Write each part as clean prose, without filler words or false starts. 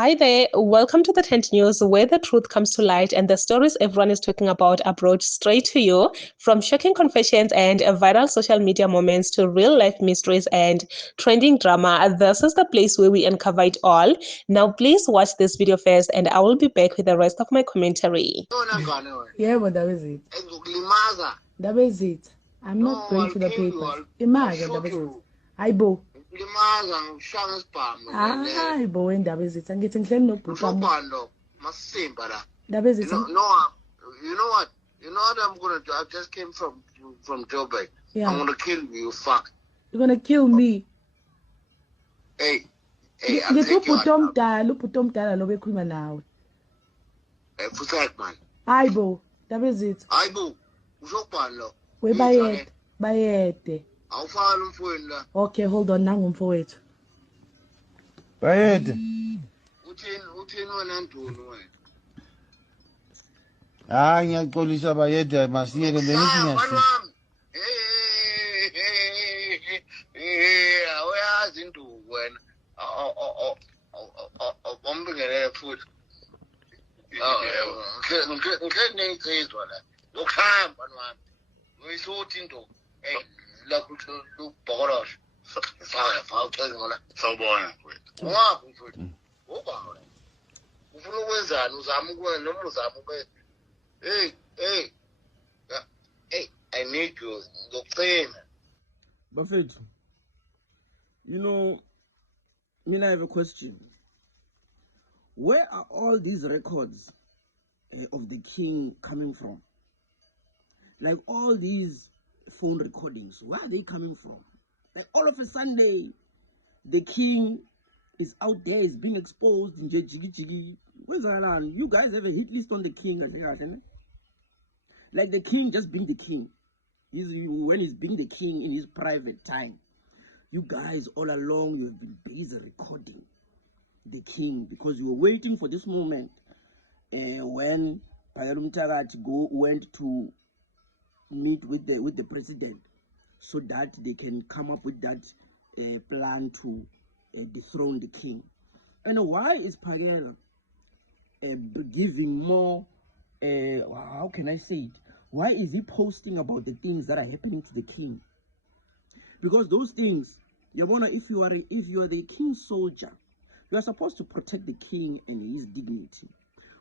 Hi there, welcome to the Tent News, where the truth comes to light and the stories everyone is talking about are brought straight to you. From shocking confessions and viral social media moments to real life mysteries and trending drama, this is the place where we uncover it all. Now, please watch this video first, and I will be back with the rest of my commentary. Yebo, ndaba ezitha. Ndaba ezitha. I'm not going to the papers. Imake ndaba ezitha. Hayibo. Limaza ngishanga isibhamu. Hayibo wendaba ezitha. Ngithi ngihleli nobhuti wami. Usobhando masimba la. Ndaba ezitha. You know what? You know what I'm gonna do? I just came from Joburg. Yeah. I'm gonna kill you, you fuck. You're gonna kill me. Hey, Ngithi ubhuti omdala lo bekhuluma nawe. Futhak man. Hayibo, ndaba ezitha. Hayibo, usobhando. Bayede. Awufana umfowenu la. Okay, hold on, nangu mfowethu. Bayede. Uthini wena Ntoni wena? Hayi ngiyaxolisa Bayede masiyeke bengithi ngiyashisa. Awuyazi induku wena. Ombingelele futhi. Ngikhe nengizizwa la. Ngokuhamba nami. Uyisuthi induku. La kuthi ubhokolosho. Faka ngala. Sawubona mfowethu. Ungaphi mfowethu? Ngoba ufuna ukwenzani uzama ukwenza noma uzama ukwenza. Hey, I need you. Ngokucina. Bafethu, you know, I have a question. Where are all these records of the king coming from? Like all these phone recordings, where are they coming from? Like all of a Sunday, the king is out there, is being exposed in Jiggy. Where's Alan? You guys have a hit list on the king. Like the king just being the king. When he's being the king in his private time. You guys all along, you have been busy recording the king because you were waiting for this moment when Phakela Mthakathi went to meet with the president so that they can come up with that plan to dethrone the king. And why is Phakela giving more, how can I say it? Why is he posting about the things that are happening to the king? Because those things, Yabona, if you are the king's soldier, you are supposed to protect the king and his dignity.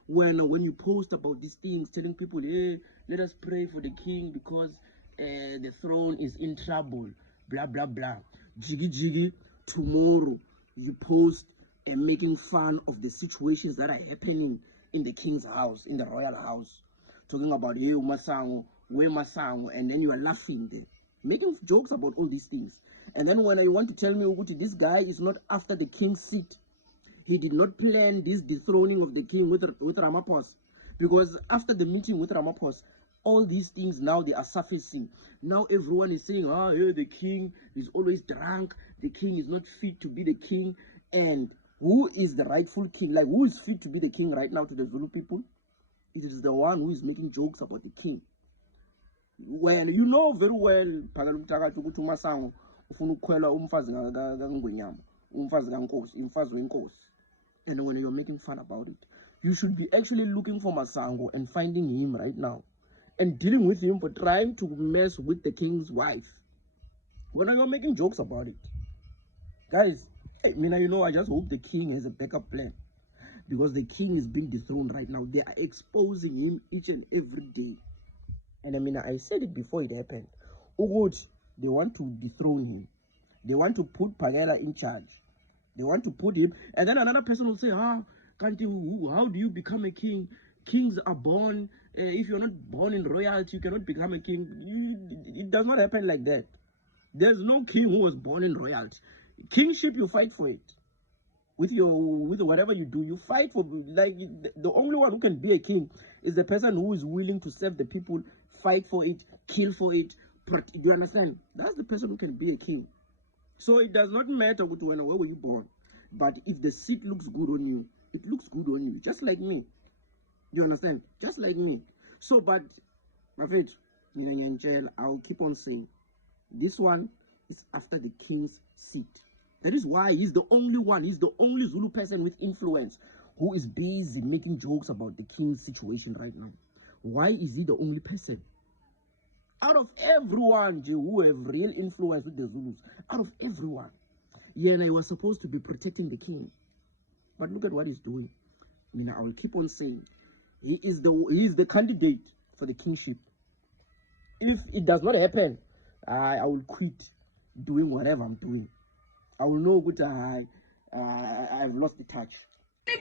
When you post about these things, telling people, hey, let us pray for the king because the throne is in trouble, blah, blah, blah. Jiggy, tomorrow you post making fun of the situations that are happening in the king's house, in the royal house. Talking about, hey, Masango, where Masango, and then you are laughing there. Making jokes about all these things. And then when you want to tell me, Uguti, this guy is not after the king's seat. He did not plan this dethroning of the king with Ramaphosa. Because after the meeting with Ramaphosa, all these things now they are surfacing. Now everyone is saying, yeah, the king is always drunk. The king is not fit to be the king. And who is the rightful king? Like, who is fit to be the king right now to the Zulu people? It is the one who is making jokes about the king. When you know very well, Phakela Mthakathi ukuthi uMasango ufuna ukukhwela umfazi kaNgwenyama, umfazi kaNkosi, umfazi wenkosi. And when you're making fun about it, you should be actually looking for Masango and finding him right now and dealing with him for trying to mess with the king's wife. When you're making jokes about it, guys, I just hope the king has a backup plan because the king is being dethroned right now. They are exposing him each and every day. And I said it before it happened. Uguti, they want to dethrone him. They want to put Phakela in charge. They want to put him. And then another person will say, how do you become a king? Kings are born. If you're not born in royalty, you cannot become a king. It does not happen like that. There's no king who was born in royalty. Kingship, you fight for it. With whatever you do, you fight for. Like, the only one who can be a king is the person who is willing to serve the people, fight for it, kill for it. Do you understand? That's the person who can be a king. So it does not matter where were you born. But if the seat looks good on you, it looks good on you. Just like me. You understand? Just like me. So, but, my friend, I'll keep on saying, this one is after the king's seat. That is why he's the only one, he's the only Zulu person with influence who is busy making jokes about the king's situation right now. Why is he the only person? Out of everyone who have real influence with the Zulus, out of everyone, yeah, and I was supposed to be protecting the king. But look at what he's doing. I mean, I will keep on saying, he is the candidate for the kingship. If it does not happen, I will quit doing whatever I'm doing. I will know good I've lost the touch. So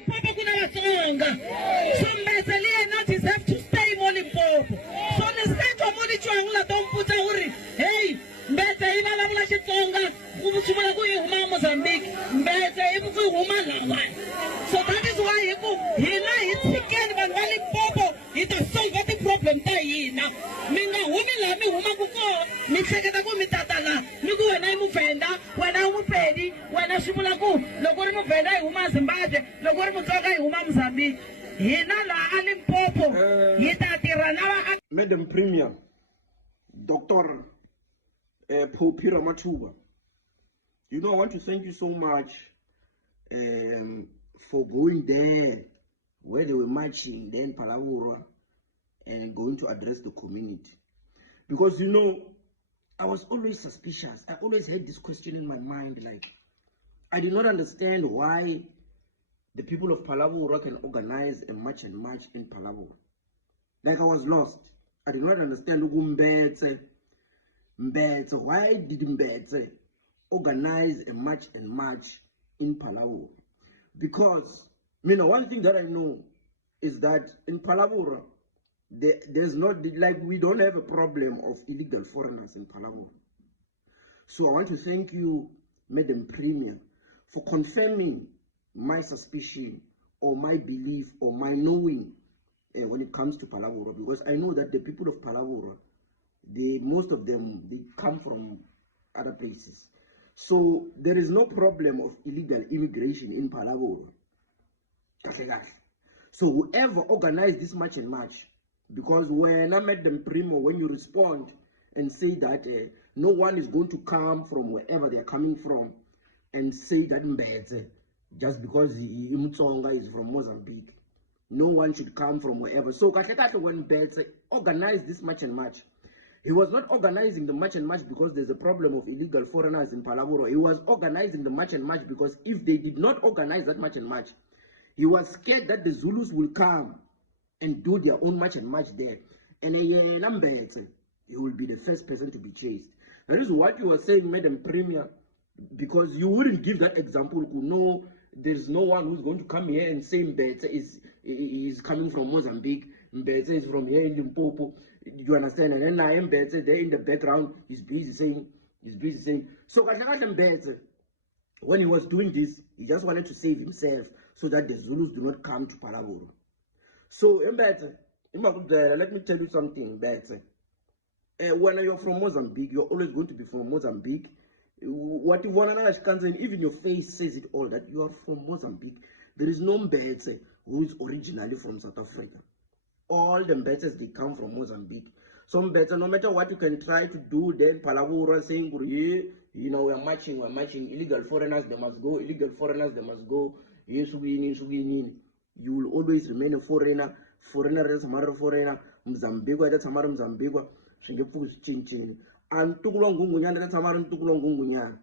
that is why he solve the problem. Minga humila mi huma kuko mi seketa ku mitatala mi ku wena imuvenda wena umupedi wena shimula ku loko ri muvenda ihuma Zimbabwe loko ri mutsonga ihuma Mozambique hina la alimpopo yita tirha na Madam Premier Dr. Popira Matuba, you know, I want to thank you so much for going there where they were marching there in Palawura and going to address the community. Because, you know, I was always suspicious. I always had this question in my mind, like, I did not understand why the people of Palawura can organize a march and march in Palawura. Like, I was lost. I did not understand why did Mbetse organize a march and march in Palawura? Because, you know, one thing that I know is that in Palawura, there's not, like, we don't have a problem of illegal foreigners in Palawura. So I want to thank you, Madam Premier, for confirming my suspicion or my belief or my knowing when it comes to Palawura, because I know that the people of Palawura, most of them, they come from other places. So there is no problem of illegal immigration in Palawura. So whoever organized this march and march, because when I met them primo, when you respond and say that no one is going to come from wherever they are coming from and say that Mbetse, just because Imutsonga is from Mozambique, no one should come from wherever. So when Mbetse organized this march and march, he was not organizing the march and march because there's a problem of illegal foreigners in Palawura. He was organizing the march and march because if they did not organize that march and march, he was scared that the Zulus will come and do their own march and march there. And he will be the first person to be chased. That is what you were saying, Madam Premier, because you wouldn't give that example. No, there's no one who's going to come here and say Mbetse is coming from Mozambique, Mbetse is from here in Limpopo. You understand? And then I am Mbetse there in the background, he's busy saying. So Mbetse, when he was doing this, he just wanted to save himself so that the Zulus do not come to Palawura. So Mbetse, let me tell you something, Mbetse. When you're from Mozambique, you're always going to be from Mozambique. What you want to even your face says it all, that you are from Mozambique. There is no Mbetse who is originally from South Africa. All the Mbetses, they come from Mozambique. So Mbetse, no matter what you can try to do, then Palawura saying, you know, we're marching, illegal foreigners, they must go, you will always remain a foreigner, that's a foreigner, Mozambique, that's a Mozambique, and Tukulongungunya, that's a Tukulongungunya.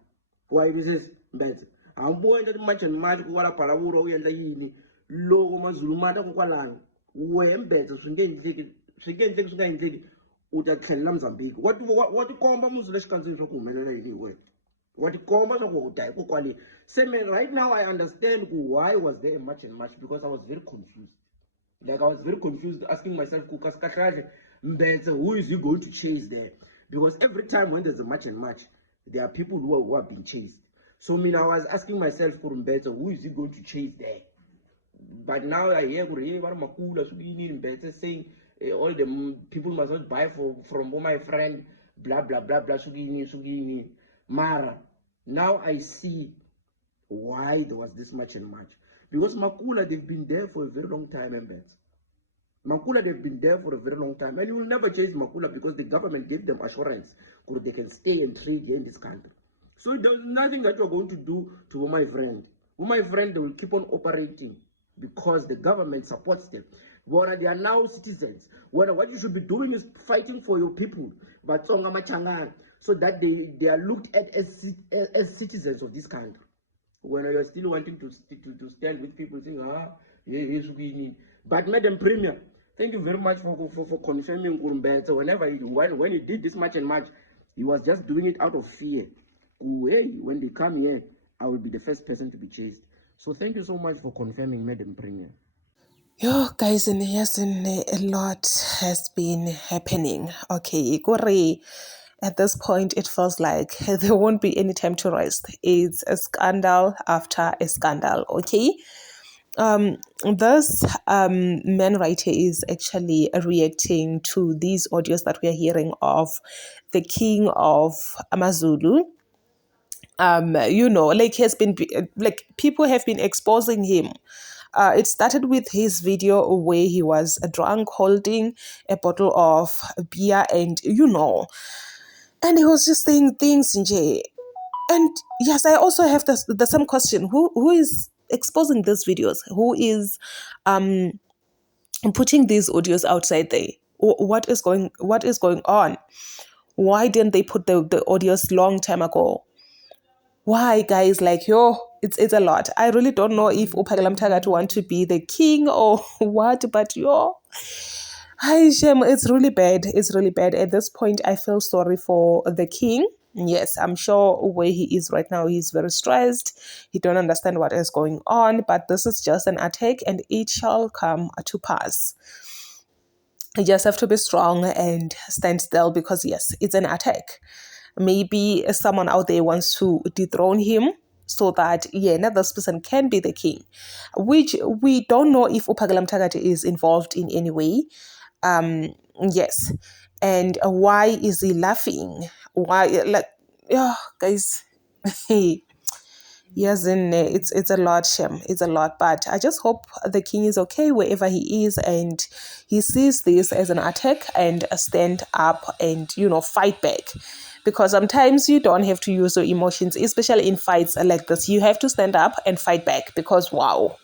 Why this is Mbetse? I'm going to march and march, Kuala Palawura, and the Yini, Logo Mazulumata Kualan, where Mbetse, Swingen things again, Uta Mozambique. What you call Muslish countries of anyway? What you call Mazambique? Right now, I understand why was there a march and march, because I was very confused. Like, I was very confused, asking myself, who is he going to chase there? Because every time when there's a march and march, there are people who have been chased. So I was asking myself, who is he going to chase there? But now I hear saying all the people must not buy from my friend, blah blah blah blah, sugini. Mara. Now I see why there was this march and march. Because Makula, they've been there for a very long time, Mbetse. Makula, they've been there for a very long time. And you will never chase Makula because the government gave them assurance that they can stay and trade here in this country. So there's nothing that you're going to do to my friend. My friend, they will keep on operating because the government supports them. When they are now citizens, what you should be doing is fighting for your people, so that they are looked at as citizens of this country. When you're still wanting to stand with people saying, he's winning. But Madam Premier, thank you very much for confirming Kurumbete. When he did this much and much, he was just doing it out of fear. Hey, when they come here, I will be the first person to be chased. So thank you so much for confirming, Madam Premier. Yo, guys, and yes, and a lot has been happening. Okay, Ikore, at this point, it feels like there won't be any time to rest. It's a scandal after a scandal. Okay. This man writer is actually reacting to these audios that we are hearing of the king of Amazulu. Like he has been, like people have been exposing him. It started with his video where he was drunk holding a bottle of beer and and he was just saying things in jail. And yes, I also have the same question. Who is exposing these videos? Who is putting these audios outside there? What is going on? Why didn't they put the audios long time ago? Why, guys? Like, it's a lot. I really don't know if Uphakela Mthakathi want to be the king or what, but hi, Shem, it's really bad. It's really bad. At this point, I feel sorry for the king. Yes, I'm sure where he is right now, he's very stressed. He don't understand what is going on, but this is just an attack and it shall come to pass. You just have to be strong and stand still because, yes, it's an attack. Maybe someone out there wants to dethrone him so that, this person can be the king, which we don't know if Uphakela Mthakathi is involved in any way. Yes. And why is he laughing? Why, guys, yes, and it's a lot, Shem. It's a lot, but I just hope the king is okay wherever he is, and he sees this as an attack and stand up and fight back. Because sometimes you don't have to use your emotions, especially in fights like this. You have to stand up and fight back because wow.